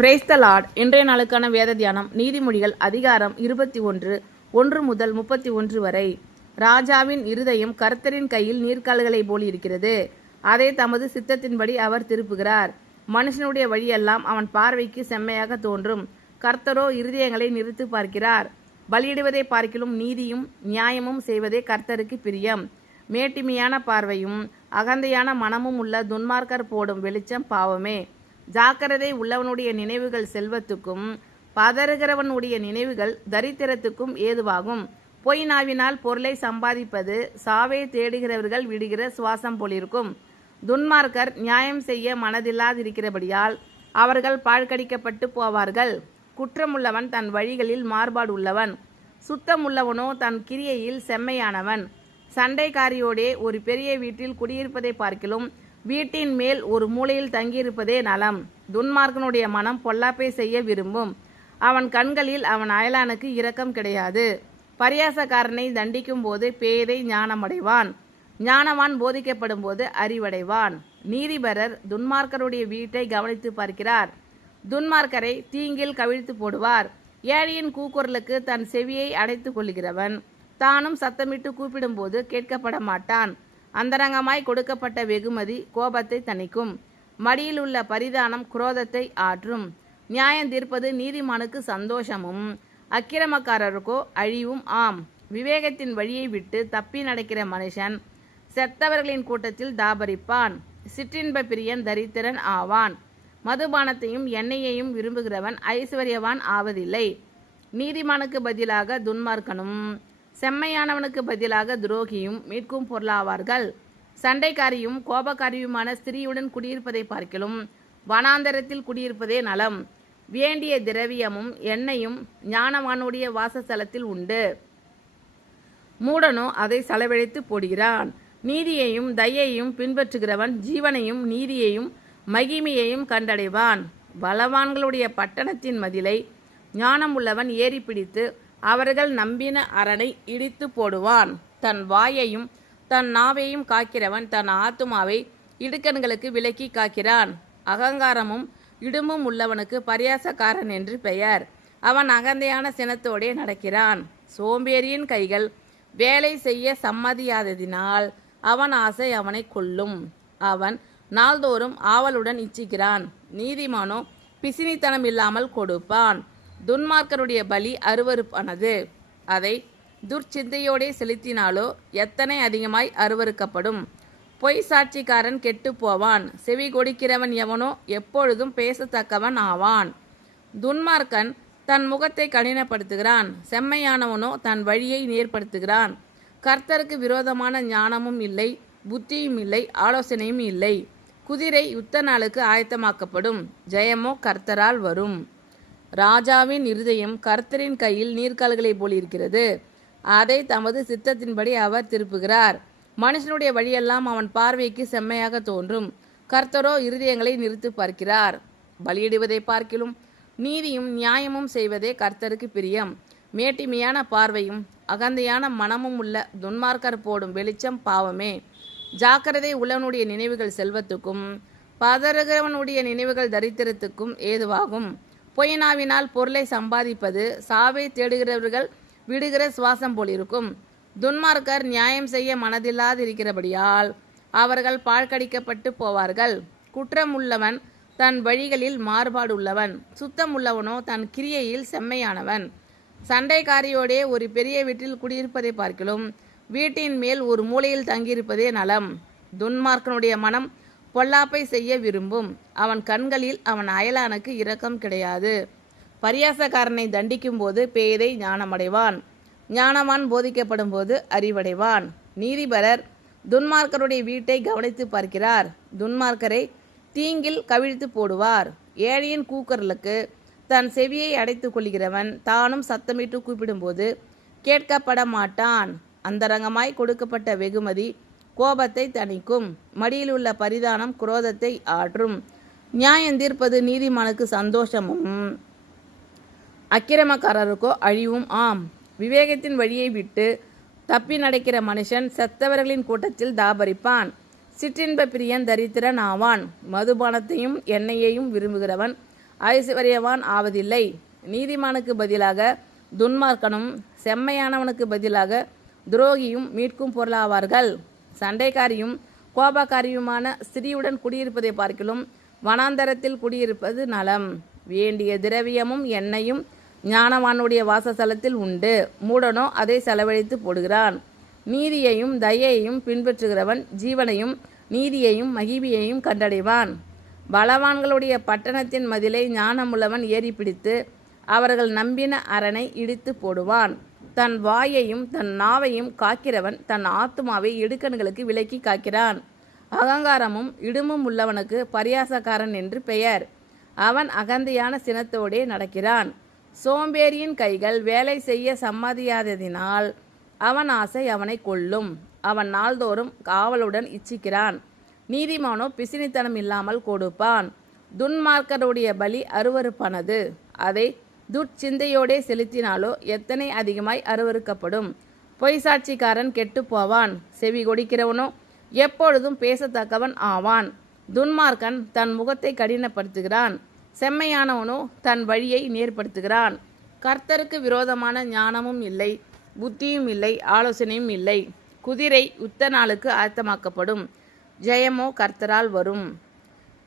Praise the Lord. இன்றைய நாளுக்கான வேத தியானம் நீதிமொழிகள் அதிகாரம் 21 1 முதல் 31 வரை. ராஜாவின் இருதயம் கர்த்தரின் கையில் நீர்க்கால்களை போல் இருக்கிறது. அதை தமது சித்தத்தின்படி அவர் திருப்புகிறார். மனுஷனுடைய வழியெல்லாம் அவன் பார்வைக்கு செம்மையாக தோன்றும். கர்த்தரோ இருதயங்களை நிறுத்து பார்க்கிறார். பலியிடுவதை பார்க்கிலும் நீதியும் நியாயமும் செய்வதே கர்த்தருக்கு பிரியம். மேட்டிமையான பார்வையும் அகந்தையான மனமும் உள்ள துன்மார்க்கர் போடும் வெளிச்சம் பாவமே. ஜாக்கிரதை உள்ளவனுடைய நினைவுகள் செல்வத்துக்கும் பதறுகிறவனுடைய நினைவுகள் தரித்திரத்துக்கும் ஏதுவாகும். பொய் நாவினால் பொருளை சம்பாதிப்பது சாவை தேடுகிறவர்கள் விடுகிற சுவாசம் போலிருக்கும். துன்மார்க்கர் நியாயம் செய்ய மனதில்லாதிருக்கிறபடியால் அவர்கள் பாழ்கடிக்கப்பட்டு போவார்கள். குற்றமுள்ளவன் தன் வழிகளில் மாறுபாடு உள்ளவன், சுத்தமுள்ளவனோ தன் கிரியையில் செம்மையானவன். சண்டைக்காரியோடே ஒரு பெரிய வீட்டில் குடியிருப்பதை பார்க்கிலும் வீட்டின் மேல் ஒரு மூலையில் தங்கியிருப்பதே நலம். துன்மார்க்கனுடைய மனம் பொல்லாப்பை செய்ய விரும்பும். அவன் கண்களில் அவன் அயலானுக்கு இரக்கம் கிடையாது. பரியாசக்காரனை தண்டிக்கும் போது பேதை ஞானமடைவான். ஞானவான் போதிக்கப்படும் போது அறிவடைவான். நீதிபரர் துன்மார்க்கருடைய வீட்டை கவனித்து பார்க்கிறார். துன்மார்க்கரை தீங்கில் கவிழ்த்து போடுவார். ஏழையின் கூக்குரலுக்கு தன் செவியை அடைத்து கொள்கிறவன் தானும் சத்தமிட்டு கூப்பிடும்போது கேட்கப்பட மாட்டான். அந்தரங்கமாய் கொடுக்கப்பட்ட வெகுமதி கோபத்தை தணிக்கும். மடியில் உள்ள பரிதானம் குரோதத்தை ஆற்றும். நியாயம் தீர்ப்பது நீதிமானுக்கு சந்தோஷமும் அக்கிரமக்காரருக்கோ அழிவும் ஆம். விவேகத்தின் வழியை விட்டு தப்பி நடக்கிற மனுஷன் செத்தவர்களின் கூட்டத்தில் தாபரிப்பான். சிற்றின்ப பிரியன் தரித்திரன் ஆவான். மதுபானத்தையும் எண்ணெயையும் விரும்புகிறவன் ஐஸ்வர்யவான் ஆவதில்லை. நீதிமானுக்கு பதிலாக துன்மார்க்கனும் செம்மையானவனுக்கு பதிலாக துரோகியும் மீட்கும் பொருளாவார்கள். சண்டைக்காரியும் கோபக்காரியுமான ஸ்திரீயுடன் குடியிருப்பதை பார்க்கிலும் வனாந்தரத்தில் குடியிருப்பதே நலம். வேண்டிய திரவியமும் எண்ணெயும் ஞானவானுடைய வாசஸ்தலத்தில் உண்டு. மூடனோ அதை செலவழித்து போடுகிறான். நீதியையும் தயையையும் பின்பற்றுகிறவன் ஜீவனையும் நீதியையும் மகிமையையும் கண்டடைவான். பலவான்களுடைய பட்டணத்தின் மதிலை ஞானமுள்ளவன் ஏறி பிடித்து அவர்கள் நம்பின அரணை இடித்து போடுவான். தன் வாயையும் தன் நாவையும் காக்கிறவன் தன் ஆத்துமாவை இடுக்கண்களுக்கு விலக்கி காக்கிறான். அகங்காரமும் இடும்பும் உள்ளவனுக்கு பரியாசக்காரன் என்று பெயர். அவன் அகந்தையான சினத்தோடே நடக்கிறான். சோம்பேறியின் கைகள் வேலை செய்ய சம்மதியாததினால் அவன் ஆசை அவனை கொல்லும். அவன் நாள்தோறும் ஆவலுடன் இச்சிக்கிறான். நீதிமானோ பிசினித்தனம் இல்லாமல் கொடுப்பான். துன்மார்க்கருடைய பலி அருவருப்பானது. அதை துர்ச்சிந்தையோடே செலுத்தினாலோ எத்தனை அதிகமாய் அருவருக்கப்படும். பொய் சாட்சிக்காரன் கெட்டு போவான். செவி கொடுக்கிறவன் எவனோ எப்பொழுதும் பேசத்தக்கவன் ஆவான். துன்மார்க்கன் தன் முகத்தை கடினப்படுத்துகிறான். செம்மையானவனோ தன் வழியை நேர்படுத்துகிறான். கர்த்தருக்கு விரோதமான ஞானமும் இல்லை, புத்தியும் இல்லை, ஆலோசனையும் இல்லை. குதிரை யுத்த நாளுக்கு ஆயத்தமாக்கப்படும். ஜெயமோ கர்த்தரால் வரும். ராஜாவின் இருதயம் கர்த்தரின் கையில் நீர்க்கால்களை போல் இருக்கிறது. அதை தமது சித்தத்தின்படி அவர் திருப்புகிறார். மனுஷனுடைய வழியெல்லாம் அவன் பார்வைக்கு செம்மையாக தோன்றும். கர்த்தரோ இருதயங்களை நிறுத்து பார்க்கிறார். பலியிடுவதை பார்க்கிலும் நீதியும் நியாயமும் செய்வதே கர்த்தருக்கு பிரியம். மேட்டிமையான பார்வையும் அகந்தையான மனமும் உள்ள துன்மார்க்கர் போடும் வெளிச்சம் பாவமே. ஜாக்கிரதை உள்ளவனுடைய நினைவுகள் செல்வத்துக்கும் பதறுகிறவனுடைய நினைவுகள் தரித்திரத்துக்கும் ஏதுவாகும். பொய்னாவினால் பொருளை சம்பாதிப்பது சாவை தேடுகிறவர்கள் விடுகிற சுவாசம் போலிருக்கும். துன்மார்க்கர் நியாயம் செய்ய மனதில்லாதிருக்கிறபடியால் அவர்கள் பாழ்கடிக்கப்பட்டு போவார்கள். குற்றம் உள்ளவன் தன் வழிகளில் மாறுபாடு உள்ளவன், சுத்தம் உள்ளவனோ தன் கிரியையில் செம்மையானவன். சண்டைக்காரியோடே ஒரு பெரிய வீட்டில் குடியிருப்பதை பார்க்கிலும் வீட்டின் மேல் ஒரு மூலையில் தங்கியிருப்பதே நலம். துன்மார்க்கனுடைய மனம் பொல்லாப்பை செய்ய விரும்பும். அவன் கண்களில் அவன் அயலானுக்கு இரக்கம் கிடையாது. பரியாசக்காரனை தண்டிக்கும் போது பேதை ஞானமடைவான். ஞானவான் போதிக்கப்படும் போது அறிவடைவான். நீதிபரர் துன்மார்க்கருடைய வீட்டை கவனித்து பார்க்கிறார். துன்மார்க்கரை தீங்கில் கவிழ்த்து போடுவார். ஏழையின் கூக்குரலுக்கு தன் செவியை அடைத்து கொள்கிறவன் தானும் சத்தமிட்டு கூப்பிடும்போது கேட்கப்பட மாட்டான். அந்தரங்கமாய் கொடுக்கப்பட்ட வெகுமதி கோபத்தை தணிக்கும். மடியில் உள்ள பரிதானம் குரோதத்தை ஆற்றும். நியாயம் தீர்ப்பது நீதிமானுக்கு சந்தோஷமும் அக்கிரமக்காரருக்கோ அழிவும் ஆம். விவேகத்தின் வழியை விட்டு தப்பி நடக்கிற மனுஷன் செத்தவர்களின் கூட்டத்தில் தாபரிப்பான். சிற்றின்ப பிரியன் தரித்திரன் ஆவான். மதுபானத்தையும் எண்ணெயையும் விரும்புகிறவன் ஐஸ்வர்யவான் ஆவதில்லை. நீதிமானுக்கு பதிலாக துன்மார்க்கனும் செம்மையானவனுக்கு பதிலாக துரோகியும் மீட்கும் பொருளாவார்கள். சண்டைக்காரியும் கோபக்காரியுமான ஸ்திரீயுடன் குடியிருப்பதை பார்க்கிலும் வனாந்தரத்தில் குடியிருப்பது நலம். வேண்டிய திரவியமும் எண்ணெயும் ஞானவானுடைய வாசஸ்தலத்தில் உண்டு. மூடனோ அதை செலவழித்து போடுகிறான். நீதியையும் தயையையும் பின்பற்றுகிறவன் ஜீவனையும் நீதியையும் மகிமையையும் கண்டடைவான். பலவான்களுடைய பட்டணத்தின் மதிலை ஞானமுள்ளவன் ஏறி பிடித்து அவர்கள் நம்பின அரணை இடித்து போடுவான். தன் வாயையும் தன் நாவையும் காக்கிறவன் தன் ஆத்துமாவை இடுக்கண்களுக்கு விலக்கி காக்கிறான். அகங்காரமும் இடுமும் உள்ளவனுக்கு பரியாசக்காரன் என்று பெயர். அவன் அகந்தையான சினத்தோடே நடக்கிறான். சோம்பேறியின் கைகள் வேலை செய்ய சம்மதியாததினால் அவன் ஆசை அவனை கொல்லும். அவன் நாள்தோறும் காவலுடன் இச்சிக்கிறான். நீதிமானோ பிசினித்தனம் இல்லாமல் கொடுப்பான். துன்மார்க்கருடைய பலி அருவருப்பானது. அதை துட்சிந்தையோடே செலுத்தினாலோ எத்தனை அதிகமாய் அருவருக்கப்படும். பொய்சாட்சிக்காரன் கெட்டு போவான். செவி கொடிக்கிறவனோ எப்பொழுதும் பேசத்தக்கவன் ஆவான். துன்மார்க்கன் தன் முகத்தை கடினப்படுத்துகிறான். செம்மையானவனோ தன் வழியை நேர்படுத்துகிறான். கர்த்தருக்கு விரோதமான ஞானமும் இல்லை, புத்தியும் இல்லை, ஆலோசனையும் இல்லை. குதிரை யுத்த நாளுக்கு ஆயத்தமாக்கப்படும். ஜெயமோ கர்த்தரால் வரும்.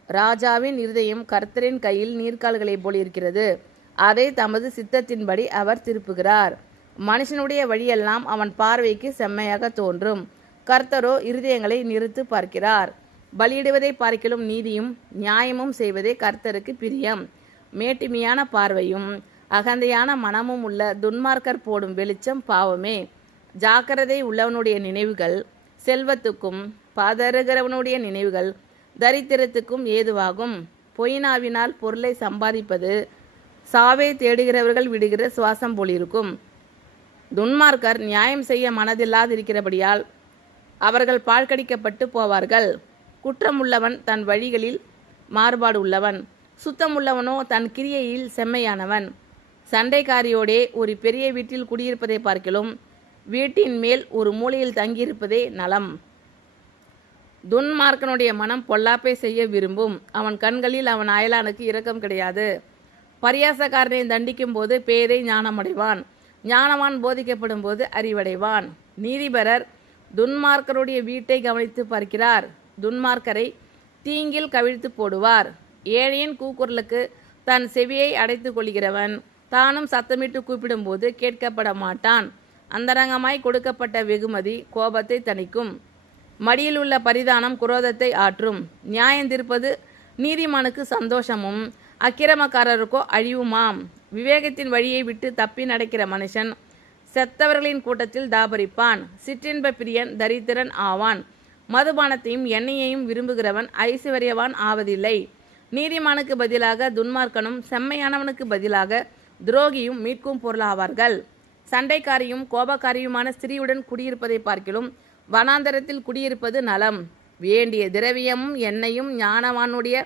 ராஜாவின் இருதயம் கர்த்தரின் கையில் நீர்க்கால்களைப் போல் இருக்கிறது. அதை தமது சித்தத்தின்படி அவர் திருப்புகிறார். மனுஷனுடைய வழியெல்லாம் அவன் பார்வைக்கு செம்மையாக தோன்றும். கர்த்தரோ இருதயங்களை நிறுத்து பார்க்கிறார். பலியிடுவதை பார்க்கிலும் நீதியும் நியாயமும் செய்வதே கர்த்தருக்கு பிரியம். மேட்டிமையான பார்வையும் அகந்தையான மனமும் உள்ள துன்மார்க்கர் போடும் வெளிச்சம் பாவமே. ஜாக்கிரதை உள்ளவனுடைய நினைவுகள் செல்வத்துக்கும் பதறுகிறவனுடைய நினைவுகள் தரித்திரத்துக்கும் ஏதுவாகும். பொய்னாவினால் பொருளை சம்பாதிப்பது சாவை தேடுகிறவர்கள் விடுகிற சுவாசம் போலிருக்கும். துன்மார்க்கர் நியாயம் செய்ய மனதில்லாதிருக்கிறபடியால் அவர்கள் பாழ்கடிக்கப்பட்டு போவார்கள். குற்றமுள்ளவன் தன் வழிகளில் மாறுபாடு உள்ளவன். சுத்தமுள்ளவனோ தன் கிரியையில் செம்மையானவன். சண்டைக்காரியோடே ஒரு பெரிய வீட்டில் குடியிருப்பதை பார்க்கிலும் வீட்டின் மேல் ஒரு மூலையில் தங்கியிருப்பதே நலம். துன்மார்க்கனுடைய மனம் பொல்லாப்பை செய்ய விரும்பும். அவன் கண்களில் அவன் அயலானுக்கு இரக்கம் கிடையாது. பரியாசக்காரனை தண்டிக்கும் போது பேதை ஞானமடைவான். ஞானவான் போதிக்கப்படும் போது அறிவடைவான். நீதிபரர் துன்மார்க்கருடைய வீட்டை கவனித்து பார்க்கிறார். துன்மார்க்கரை தீங்கில் கவிழ்த்து போடுவார். ஏழையின் கூக்குரலுக்கு தன் செவியை அடைத்து கொள்கிறவன் தானும் சத்தமிட்டு கூப்பிடும்போது கேட்கப்பட மாட்டான். அந்தரங்கமாய் கொடுக்கப்பட்ட வெகுமதி கோபத்தை தணிக்கும். மடியில் உள்ள பரிதானம் குரோதத்தை ஆற்றும். நியாயந்திருப்பது நீதிமானுக்கு சந்தோஷமும் அக்கிரமக்காரருக்கோ அழிவுமாம். விவேகத்தின் வழியை விட்டு தப்பி நடக்கிற மனுஷன் செத்தவர்களின் கூட்டத்தில் தாபரிப்பான். சிற்றின்ப பிரியன் தரித்திரன் ஆவான். மதுபானத்தையும் எண்ணெயையும் விரும்புகிறவன் ஐஸ்வர்யவான் ஆவதில்லை. நீதிமானுக்கு பதிலாக துன்மார்க்கனும் செம்மையானவனுக்கு பதிலாக துரோகியும் மீட்கும் பொருளாவார்கள். சண்டைக்காரியும் கோபக்காரியுமான ஸ்திரீயுடன் குடியிருப்பதை பார்க்கிலும் வனாந்தரத்தில் குடியிருப்பது நலம். வேண்டிய திரவியமும் எண்ணெயும் ஞானவானுடைய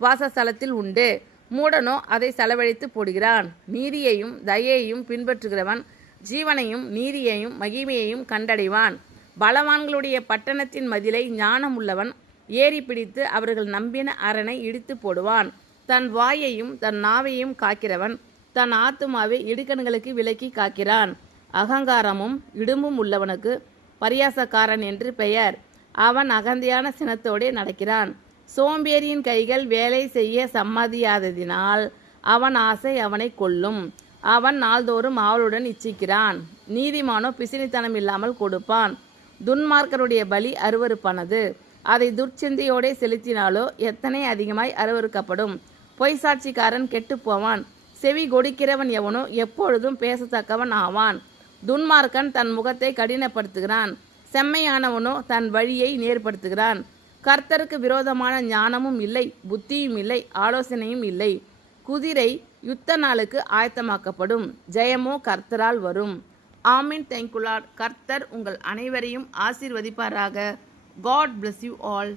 வாசஸ்தலத்தில் உண்டு. மூடனோ அதை செலவழித்து போடுகிறான். நீதியையும் தயையையும் பின்பற்றுகிறவன் ஜீவனையும் நீதியையும் மகிமையையும் கண்டடைவான். பலவான்களுடைய பட்டணத்தின் மதிலை ஞானமுள்ளவன் ஏறி பிடித்து அவர்கள் நம்பின அரணை இடித்து போடுவான். தன் வாயையும் தன் நாவையும் காக்கிறவன் தன் ஆத்துமாவை இடுக்கண்களுக்கு விலக்கி காக்கிறான். அகங்காரமும் இடும்பும் உள்ளவனுக்கு பரியாசக்காரன் என்று பெயர். அவன் அகந்தையான சினத்தோடே நடக்கிறான். சோம்பேறியின் கைகள் வேலை செய்ய சம்மதியாததினால் அவன் ஆசை அவனை கொல்லும். அவன் நாள்தோறும் ஆவலுடன் இச்சிக்கிறான். நீதிமானோ பிசினித்தனம் இல்லாமல் கொடுப்பான். துன்மார்க்கருடைய பலி அருவருப்பானது. அதை துர்ச்சிந்தையோடே செலுத்தினாலோ எத்தனை அதிகமாய் அருவருக்கப்படும். பொய்சாட்சிக்காரன் கெட்டு போவான். செவி கொடிக்கிறவன் எவனோ எப்பொழுதும் பேசத்தக்கவன் ஆவான். துன்மார்க்கன் தன் முகத்தை கடினப்படுத்துகிறான். செம்மையானவனோ தன் வழியை நேர்படுத்துகிறான். கர்த்தருக்கு விரோதமான ஞானமும் இல்லை, புத்தியும் இல்லை, ஆலோசனையும் இல்லை. குதிரை யுத்த நாளுக்கு ஆயத்தமாக்கப்படும். ஜெயமோ கர்த்தரால் வரும். ஆமீன். Thank you Lord. கர்த்தர் உங்கள் அனைவரையும் ஆசீர்வதிப்பாராக. God bless you all.